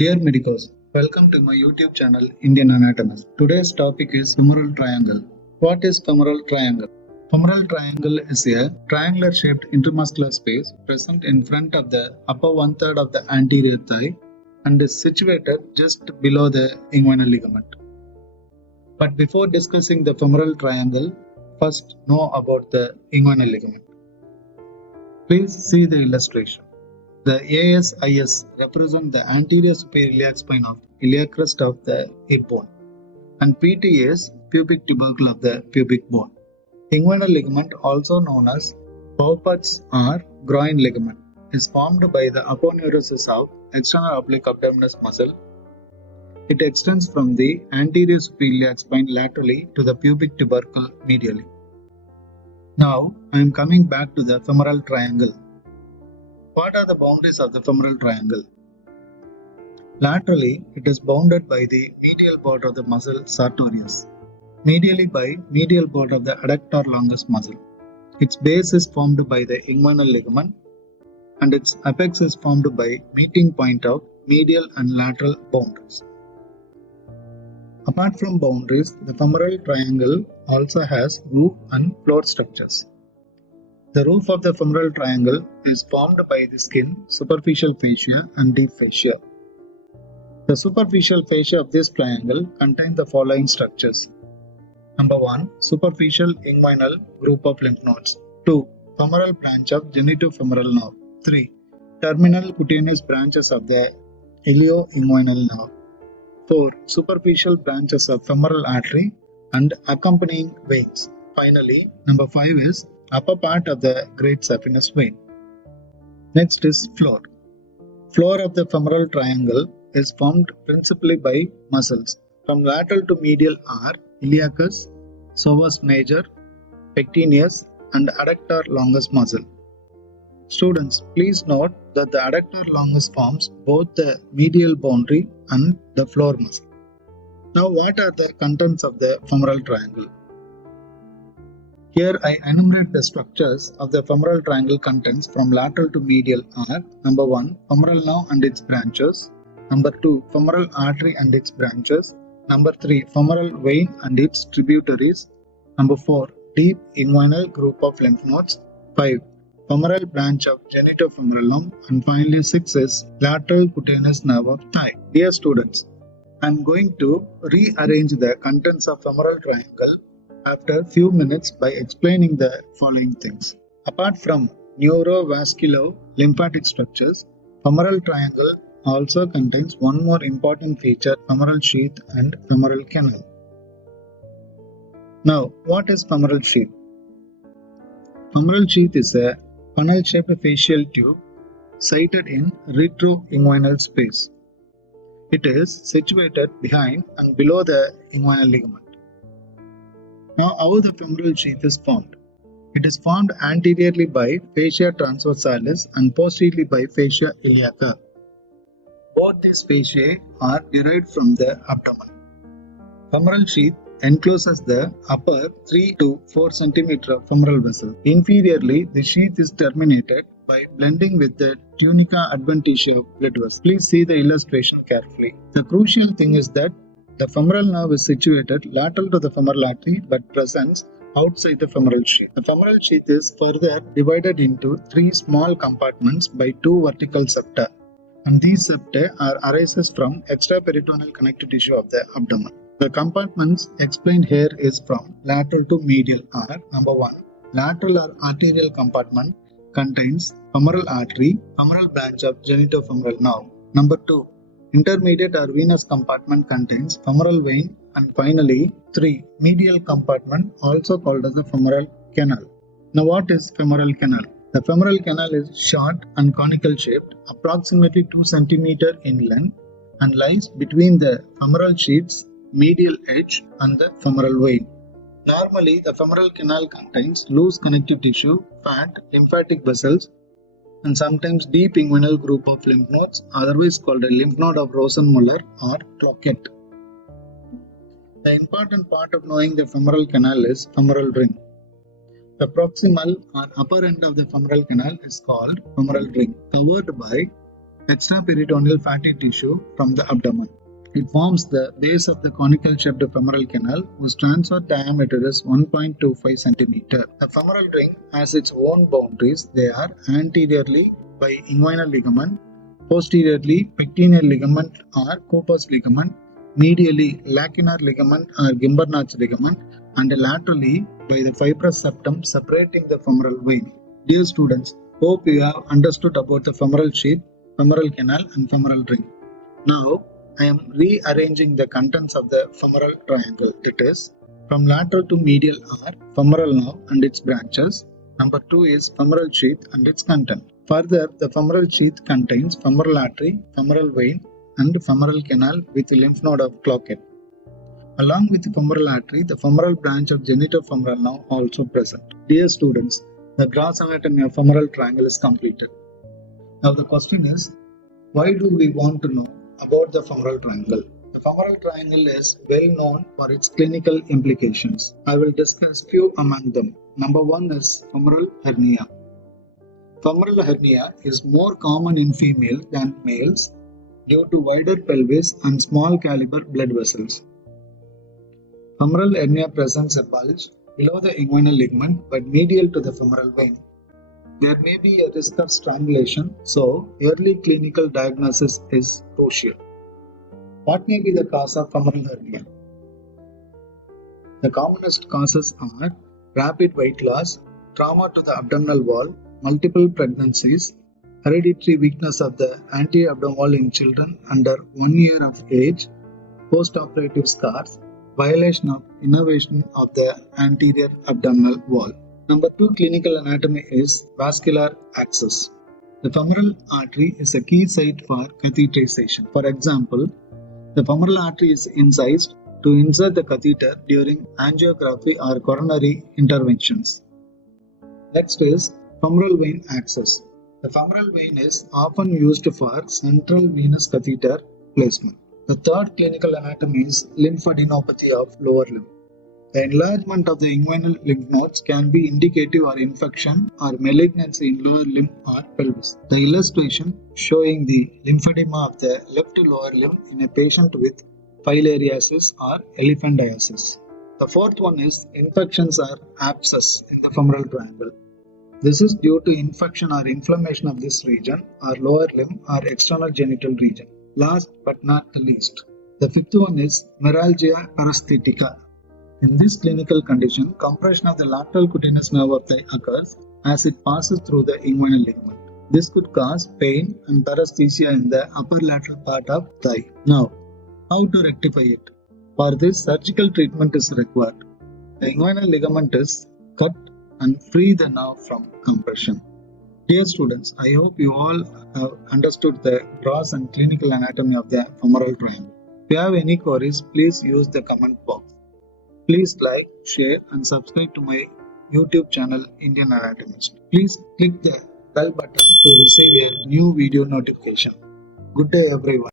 Dear medicos, welcome to my YouTube channel Indian Anatomist. Today's topic is femoral triangle. What is femoral triangle? Femoral triangle is a triangular shaped intramuscular space present in front of the upper one-third of the anterior thigh and is situated just below the inguinal ligament. But before discussing the femoral triangle, first know about the inguinal ligament. Please see the illustration. The ASIS represent the anterior superior iliac spine of iliac crest of the hip bone, and PT is pubic tubercle of the pubic bone. Inguinal ligament, also known as Bowpert's or groin ligament, is formed by the aponeurosis of external oblique abdominis muscle. It extends from the anterior superior iliac spine laterally to the pubic tubercle medially. Now I am coming back to the femoral triangle. What are the boundaries of the femoral triangle? Laterally, it is bounded by the medial border of the muscle sartorius. Medially by medial border of the adductor longus muscle. Its base is formed by the inguinal ligament and its apex is formed by meeting point of medial and lateral boundaries. Apart from boundaries, the femoral triangle also has roof and floor structures. The roof of the femoral triangle is formed by the skin, superficial fascia and deep fascia. The superficial fascia of this triangle contains the following structures. Number 1. Superficial inguinal group of lymph nodes. 2. Femoral branch of genitofemoral nerve. 3. Terminal cutaneous branches of the ilioinguinal nerve. 4. Superficial branches of femoral artery and accompanying veins. Finally, number 5 is upper part of the great saphenous vein. Next is floor. Floor of the femoral triangle is formed principally by muscles. From lateral to medial are iliacus, psoas major, pectineus and adductor longus muscle. Students, please note that the adductor longus forms both the medial boundary and the floor muscle. Now what are the contents of the femoral triangle? Here I enumerate the structures of the femoral triangle contents from lateral to medial are: number 1. Femoral nerve and its branches. Number 2. Femoral artery and its branches. Number 3. Femoral vein and its tributaries. Number 4. Deep inguinal group of lymph nodes. 5. Femoral branch of genitofemoral nerve. And finally 6 is lateral cutaneous nerve of thigh. Dear students, I am going to rearrange the contents of femoral triangle after few minutes by explaining the following things. Apart from neurovascular lymphatic structures, femoral triangle also contains one more important feature, femoral sheath and femoral canal. Now, what is femoral sheath? Femoral sheath is a funnel-shaped fascial tube sited in retroinguinal space. It is situated behind and below the inguinal ligament. Now, how the femoral sheath is formed? It is formed anteriorly by fascia transversalis and posteriorly by fascia iliaca. Both these fasciae are derived from the abdomen. Femoral sheath encloses the upper 3 to 4 cm of femoral vessel. Inferiorly, the sheath is terminated by blending with the tunica adventitia of blood vessel. Please see the illustration carefully. The crucial thing is that the femoral nerve is situated lateral to the femoral artery but presents outside the femoral sheath. The femoral sheath is further divided into 3 small compartments by 2 vertical septa, and these septa are arises from extraperitoneal connective tissue of the abdomen. The compartments explained here is from lateral to medial are: number 1. Lateral or arterial compartment contains femoral artery, femoral branch of genitofemoral nerve. Number 2. Intermediate or venous compartment contains femoral vein, and finally 3. Medial compartment, also called as the femoral canal. Now what is femoral canal? The femoral canal is short and conical shaped, approximately 2 cm in length, and lies between the femoral sheath's medial edge and the femoral vein. Normally, the femoral canal contains loose connective tissue, fat, lymphatic vessels, and sometimes deep inguinal group of lymph nodes, otherwise called a lymph node of Rosenmuller or Cloquet. The important part of knowing the femoral canal is femoral ring. The proximal or upper end of the femoral canal is called femoral ring, covered by extraperitoneal fatty tissue from the abdomen. It forms the base of the conical shaped femoral canal whose transverse diameter is 1.25 cm. The femoral ring has its own boundaries. They are anteriorly by inguinal ligament, posteriorly pectineal ligament or Cooper's ligament, medially lacunar ligament or Gimbernach's ligament, and laterally by the fibrous septum separating the femoral vein. Dear students, hope you have understood about the femoral sheath, femoral canal and femoral ring. Now, I am rearranging the contents of the femoral triangle. It is from lateral to medial are femoral nerve and its branches. Number 2 is femoral sheath and its content. Further, the femoral sheath contains femoral artery, femoral vein and femoral canal with lymph node of Cloquet. Along with the femoral artery, the femoral branch of genitofemoral nerve also present. Dear students, the gross anatomy of femoral triangle is completed. Now the question is, why do we want to know about the femoral triangle? The femoral triangle is well known for its clinical implications. I will discuss few among them. Number 1 is femoral hernia. Femoral hernia is more common in females than males due to wider pelvis and small caliber blood vessels. Femoral hernia presents a bulge below the inguinal ligament but medial to the femoral vein. There may be a risk of strangulation, so early clinical diagnosis is crucial. What may be the cause of femoral hernia? The commonest causes are rapid weight loss, trauma to the abdominal wall, multiple pregnancies, hereditary weakness of the anterior abdominal wall in children under 1 year of age, post-operative scars, violation of innervation of the anterior abdominal wall. Number 2 clinical anatomy is vascular access. The femoral artery is a key site for catheterization. For example, the femoral artery is incised to insert the catheter during angiography or coronary interventions. Next is femoral vein access. The femoral vein is often used for central venous catheter placement. The third clinical anatomy is lymphadenopathy of lower limb. The enlargement of the inguinal lymph nodes can be indicative of infection or malignancy in lower limb or pelvis. The illustration showing the lymphedema of the left lower limb in a patient with filariasis or elephantiasis. The fourth one is infections or abscess in the femoral triangle. This is due to infection or inflammation of this region or lower limb or external genital region. Last but not the least, the fifth one is meralgia paresthetica. In this clinical condition, compression of the lateral cutaneous nerve of thigh occurs as it passes through the inguinal ligament. This could cause pain and paresthesia in the upper lateral part of thigh. Now, how to rectify it? For this, surgical treatment is required. The inguinal ligament is cut and free the nerve from compression. Dear students, I hope you all have understood the gross and clinical anatomy of the femoral triangle. If you have any queries, please use the comment box. Please like, share and subscribe to my YouTube channel Indian Anatomist. Please click the bell button to receive a new video notification. Good day everyone.